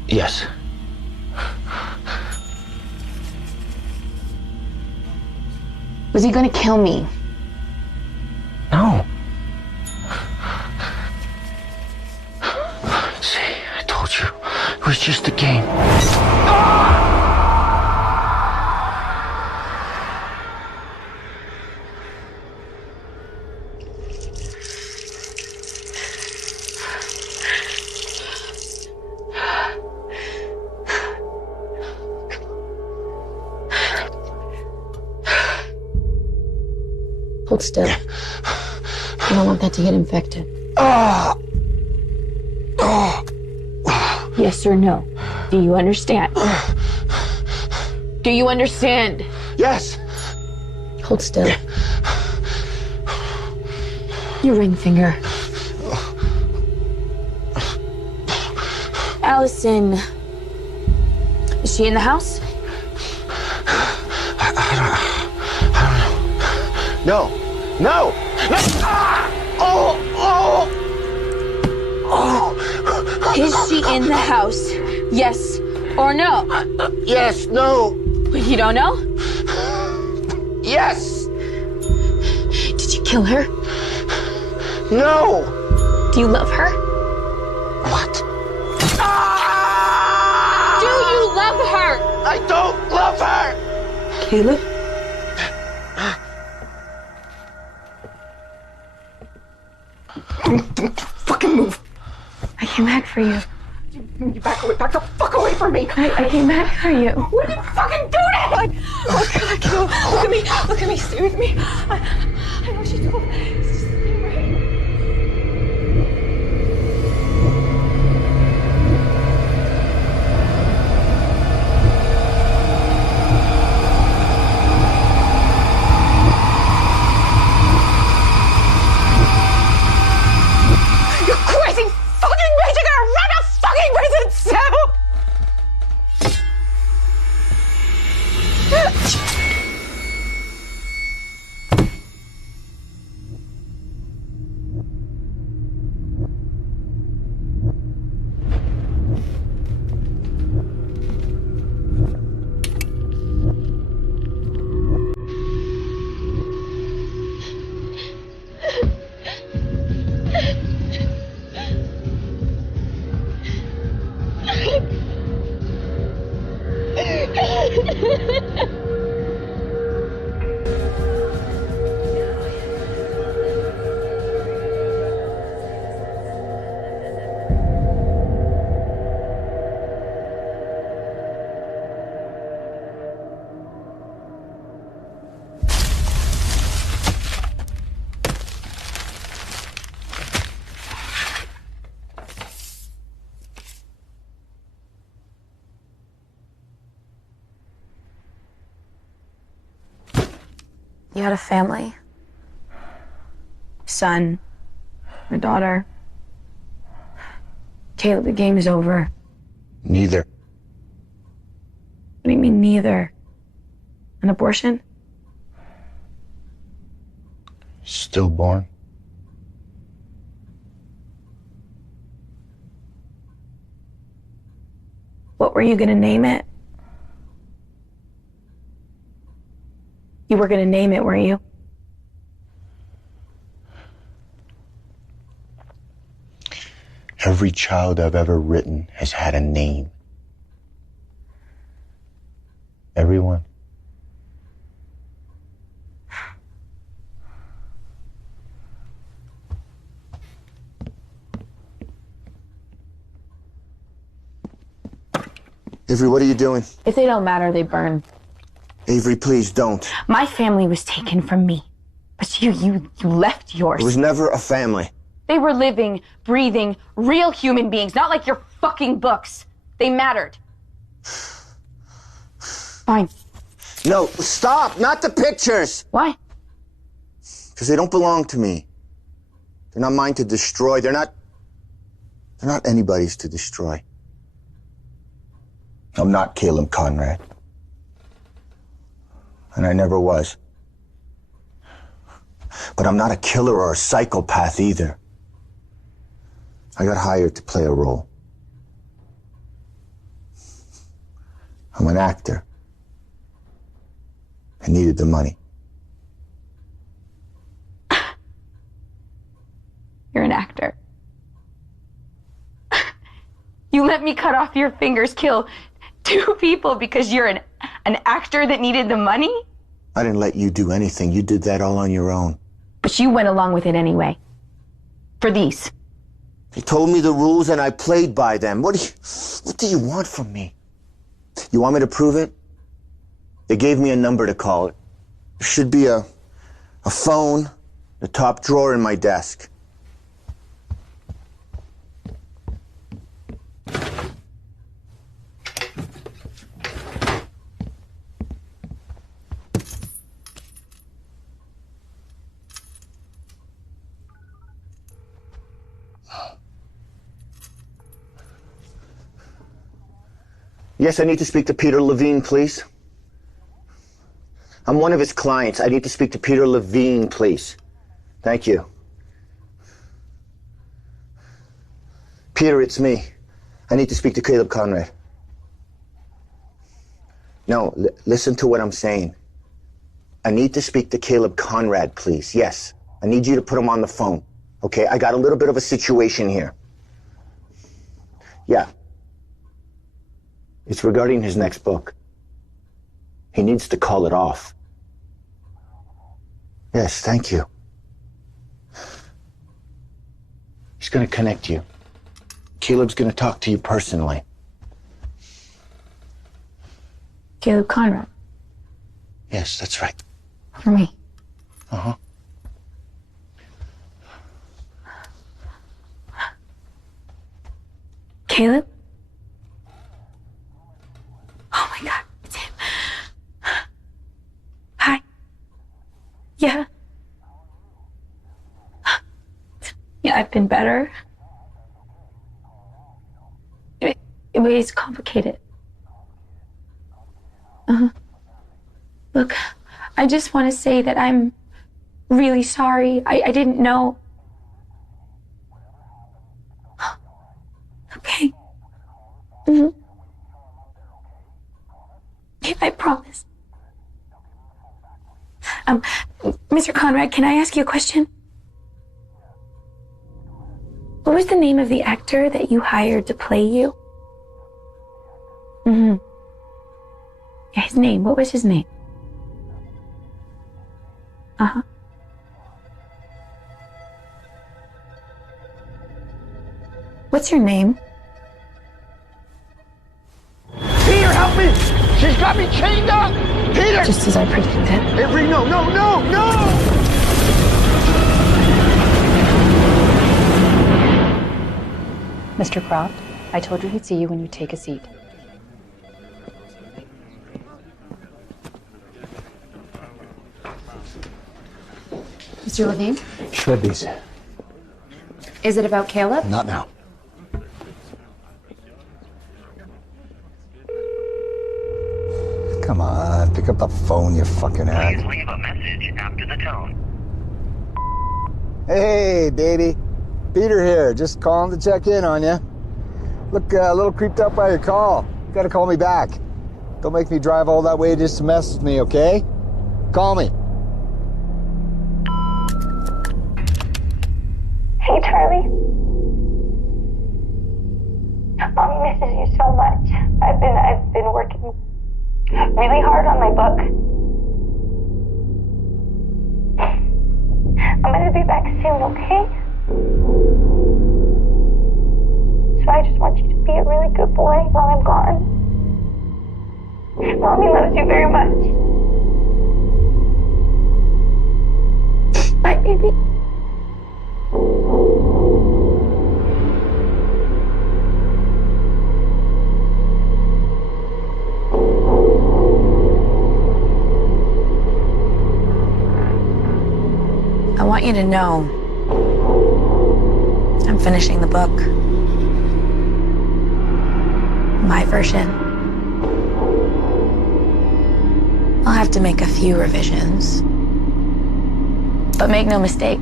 Yes. Was he gonna kill me? No. See, I told you. It was just a game. Hold still. I don't want that to get infected. Yes or no? Do you understand? Do you understand? Yes. Hold still. Your ring finger. Allison. Is she in the house? No. No. No. Is she in the house? Yes or no? Yes. No. You don't know? Yes. Did you kill her? No. Do you love her? What? Do you love her? I don't love her. Caleb? Don't fucking move. I came back for you. You back the fuck away from me. I came back for you. What did you fucking do that? Oh God, no. Look at me, stay with me. I know she's told. It's just the thing, right? You crazy fucking bitch! You're gonna run a fucking prison cell! You had a family. Son, a daughter. Caleb, the game is over. Neither. What do you mean, neither? An abortion? Stillborn. What were you gonna name it? You were gonna name it, weren't you? Every child I've ever written has had a name. Everyone. Avery, what are you doing? If they don't matter, they burn. Avery, please don't. My family was taken from me. But you left yours. It was never a family. They were living, breathing, real human beings, not like your fucking books. They mattered. Fine. No, stop! Not the pictures! Why? Because they don't belong to me. They're not mine to destroy. They're not anybody's to destroy. I'm not Caleb Conrad. And I never was. But I'm not a killer or a psychopath either. I got hired to play a role. I'm an actor. I needed the money. You're an actor. You let me cut off your fingers, kill 2 people because you're an actor that needed the money? I didn't let you do anything. You did that all on your own. But you went along with it anyway. For these. They told me the rules and I played by them. What do you want from me? You want me to prove it? They gave me a number to call it. There should be a a phone, the top drawer in my desk. Yes, I need to speak to Peter Levine, please. I'm one of his clients. I need to speak to Peter Levine, please. Thank you. Peter, it's me. I need to speak to Caleb Conrad. No, listen to what I'm saying. I need to speak to Caleb Conrad, please. Yes, I need you to put him on the phone. Okay, I got a little bit of a situation here. Yeah. It's regarding his next book. He needs to call it off. Yes, thank you. He's going to connect you. Caleb's going to talk to you personally. Caleb Conrad. Yes, that's right. For me. Uh-huh. Caleb? Oh my God, it's him. Hi. Yeah. Yeah, I've been better. It's complicated. Look, I just want to say that I'm really sorry. I didn't know. Okay. Yeah, I promise. Mr. Conrad, can I ask you a question? What was the name of the actor that you hired to play you? Yeah, his name. What was his name? Uh-huh. What's your name? Peter, help me! She's got me chained up! Peter! Just as I predicted. Avery, no! Mr. Croft, I told you he'd see you when you take a seat. Mr. Levine? Should be. Is it about Caleb? Not now. Come on, pick up the phone, you fucking hack. Please leave a message after the tone. Hey, baby. Peter here, just calling to check in on you. Look a little creeped out by your call. You gotta call me back. Don't make me drive all that way just to mess with me, okay? Call me. Hey, Charlie. Mommy misses you so much. I've been working really hard on my book. I'm gonna be back soon, okay? So I just want you to be a really good boy while I'm gone. Mommy loves you very much. Bye, baby. I want you to know I'm finishing the book. My version. I'll have to make a few revisions. But make no mistake,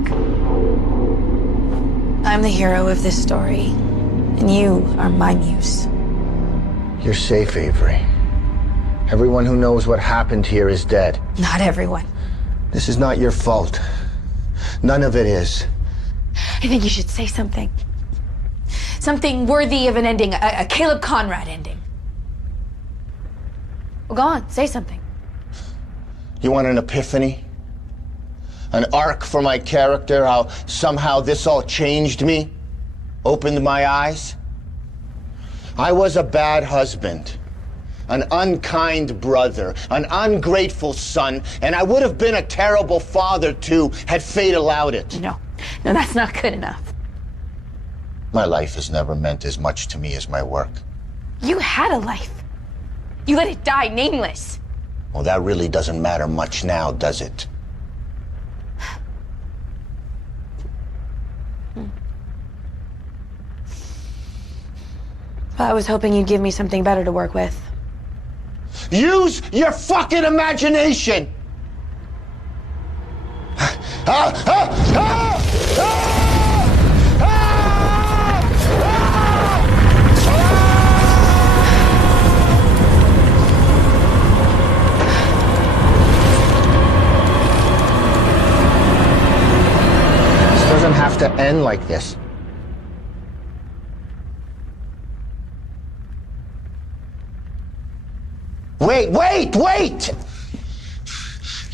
I'm the hero of this story, and you are my muse. You're safe, Avery. Everyone who knows what happened here is dead. Not everyone. This is not your fault. None of it is. I think you should say something. Something worthy of an ending, a Caleb Conrad ending. Well, go on, say something. You want an epiphany? An arc for my character, how somehow this all changed me? Opened my eyes? I was a bad husband. an unkind brother, an ungrateful son, and I would have been a terrible father too had fate allowed it. No, that's not good enough. My life has never meant as much to me as my work. You had a life. You let it die nameless. Well, that really doesn't matter much now, does it? Well, I was hoping you'd give me something better to work with. Use your fucking imagination! This doesn't have to end like this. Wait!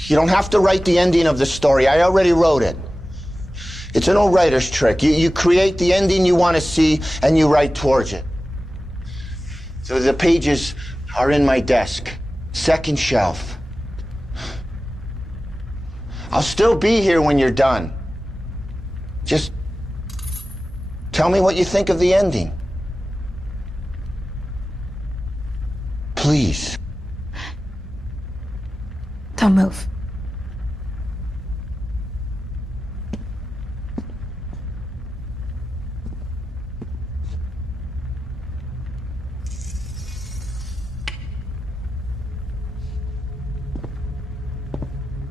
You don't have to write the ending of the story. I already wrote it. It's an old writer's trick. You create the ending you want to see, and you write towards it. So the pages are in my desk. Second shelf. I'll still be here when you're done. Just tell me what you think of the ending. Please. Don't move.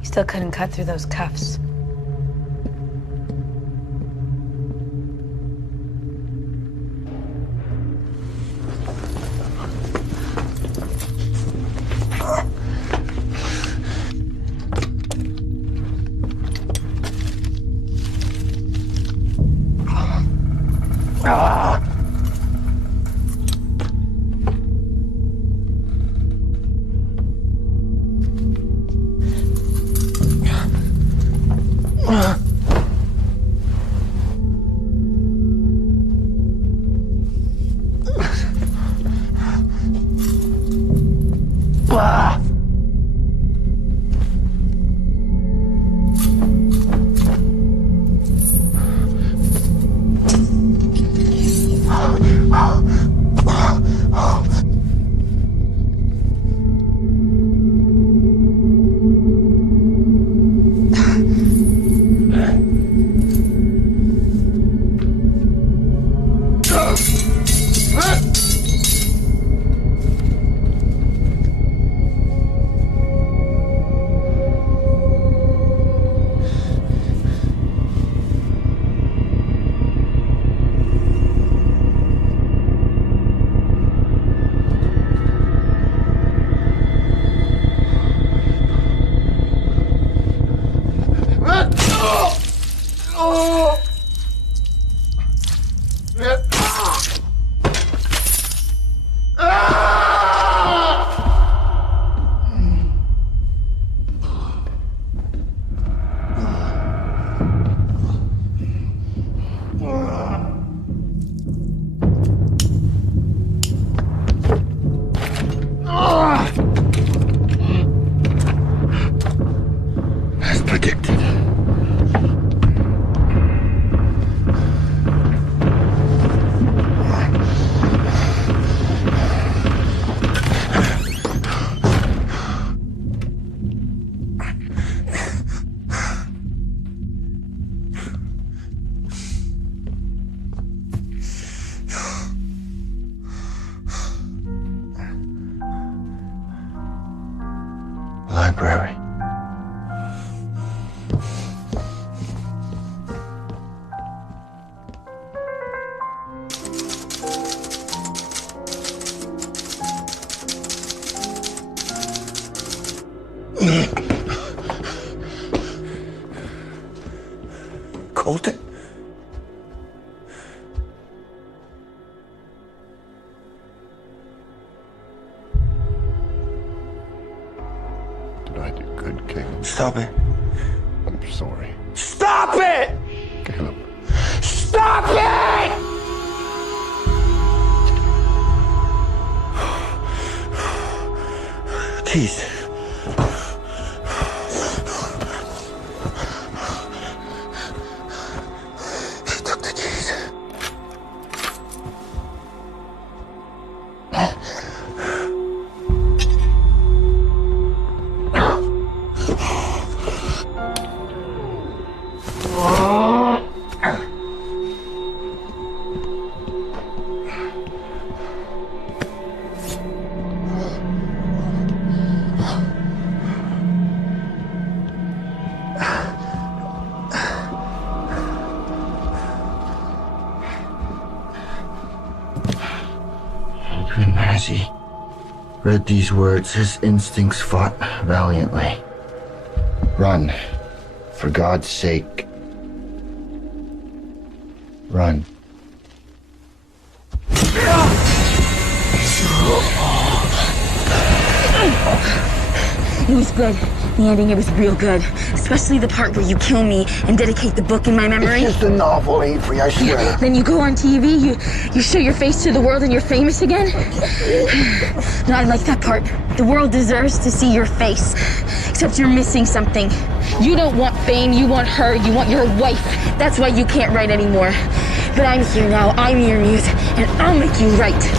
You still couldn't cut through those cuffs. Library. Colton? Did I do good, Caleb? Stop it. I'm sorry. Stop it! Caleb. Stop it! keys. She took the keys. As he read these words, his instincts fought valiantly. Run. For God's sake. Run. It was good. The ending, it was real good. Especially the part where you kill me and dedicate the book in my memory. It's just a novel, Avery, I swear. Then you go on TV, you show your face to the world and you're famous again? No, I like that part. The world deserves to see your face. Except you're missing something. You don't want fame, you want her, you want your wife. That's why you can't write anymore. But I'm here now, I'm your muse, and I'll make you write.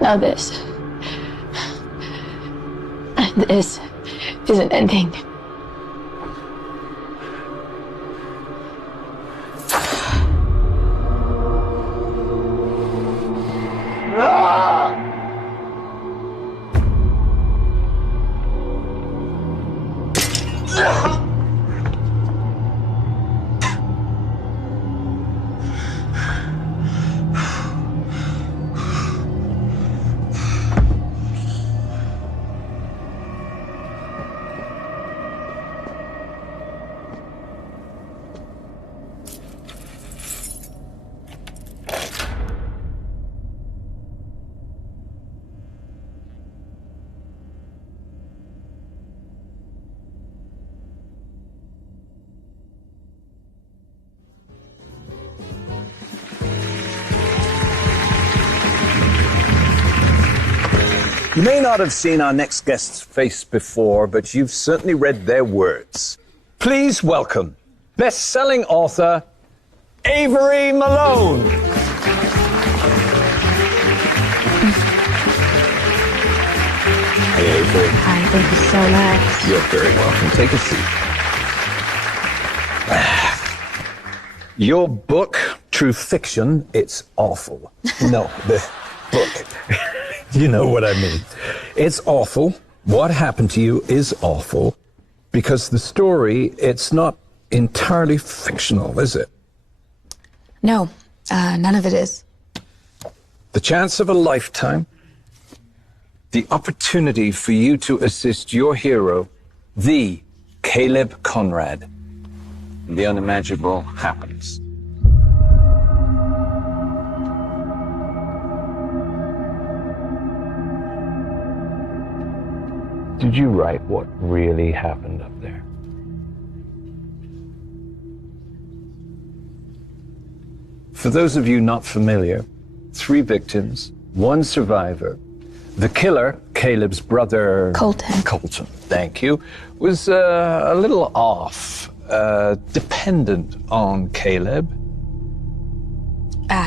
Now this is an ending. You may not have seen our next guest's face before, but you've certainly read their words. Please welcome best-selling author Avery Malone. Hey, Avery. Hi, thank you so much. You're very welcome. Take a seat. Your book, True Fiction, it's awful. No, the book. You know what I mean. It's awful. What happened to you is awful because the story, it's not entirely fictional, is it? No, none of it is. The chance of a lifetime, the opportunity for you to assist your hero, the Caleb Conrad. The unimaginable happens. Did you write what really happened up there? For those of you not familiar, 3 victims, 1 survivor. The killer, Caleb's brother... Colton. Colton, thank you, was a little off, dependent on Caleb.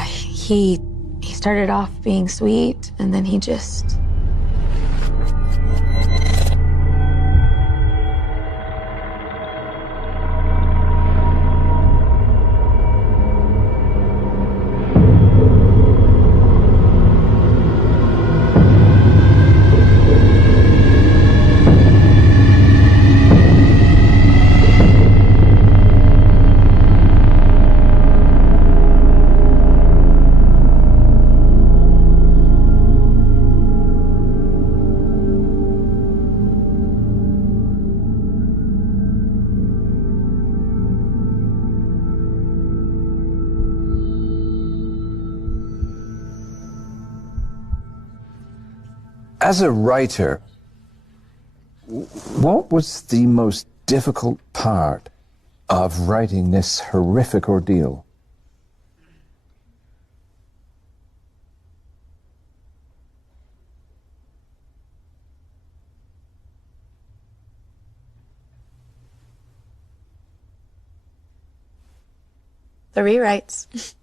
He started off being sweet, and then he just... As a writer, what was the most difficult part of writing this horrific ordeal? The rewrites.